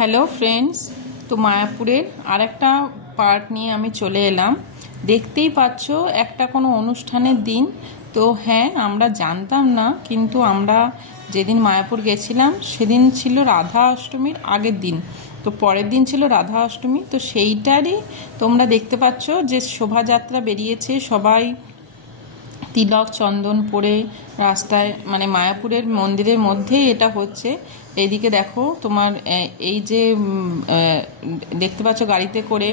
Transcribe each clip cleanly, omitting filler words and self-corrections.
Hello friends, তো মায়াপুরের আরেকটা পার্ট নিয়ে আমি চলে এলাম। দেখতেই পাচ্ছ একটা কোনো অনুষ্ঠানের দিন। তো হ্যাঁ, আমরা জানতাম না, কিন্তু আমরা যেদিন মায়াপুর গেছিলাম সেদিন ছিল রাধা অষ্টমীর আগের দিন। তো পরের দিন ছিল রাধা অষ্টমী। তো সেইটারই তোমরা দেখতে পাচ্ছ যে শোভাযাত্রা বেরিয়েছে, সবাই তিলক চন্দন পরে রাস্তায়, মানে মায়াপুরের মন্দিরের মধ্যেই এটা হচ্ছে। এইদিকে দেখো তোমার এই যে দেখতে পাচ্ছ গাড়িতে করে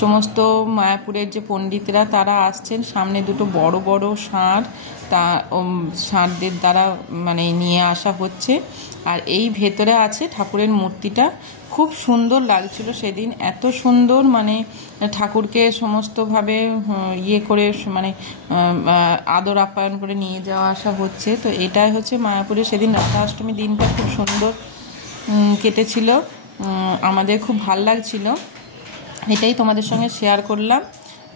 সমস্ত মায়াপুরের যে পণ্ডিতরা তারা আসছেন। সামনে দুটো বড় বড় ষাঁড়, তা ষাঁড়দের দ্বারা মানে নিয়ে আসা হচ্ছে। আর এই ভেতরে আছে ঠাকুরের মূর্তিটা। খুব সুন্দর লাগছিল সেদিন, এত সুন্দর, মানে ঠাকুরকে সমস্তভাবে ইয়ে করে, মানে আদর আপ্যায়ন করে নিয়ে যাওয়া আসা হচ্ছে। তো এটাই হচ্ছে মায়াপুরে সেদিন রাধা অষ্টমী দিনটা খুব সুন্দর কেটেছিল, আমাদের খুব ভাল লাগছিল। এটাই তোমাদের সঙ্গে শেয়ার করলাম।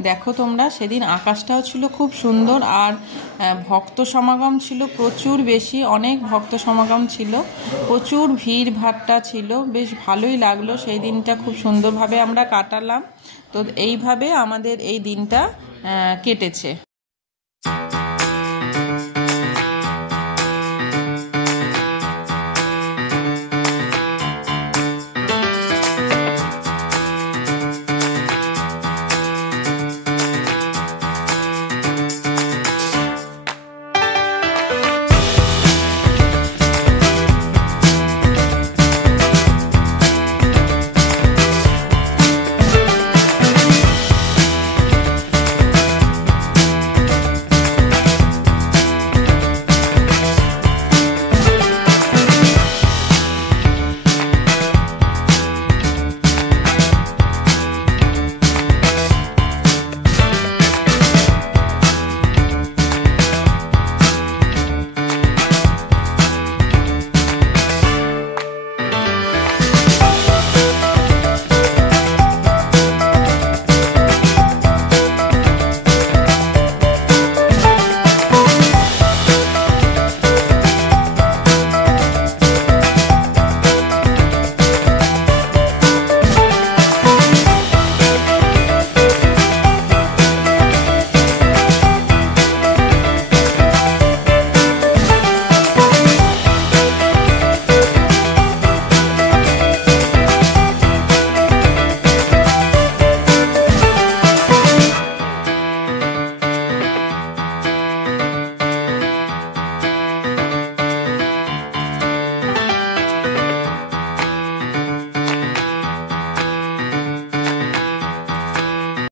দেখো তোমরা, সেদিন আকাশটাও ছিল খুব সুন্দর, আর ভক্ত সমাগম ছিল প্রচুর বেশি, অনেক ভক্ত সমাগম ছিল, প্রচুর ভিড় ভাট্টা ছিল, বেশ ভালোই লাগলো। সেই দিনটা খুব সুন্দরভাবে আমরা কাটালাম। তো এইভাবে আমাদের এই দিনটা কেটেছে।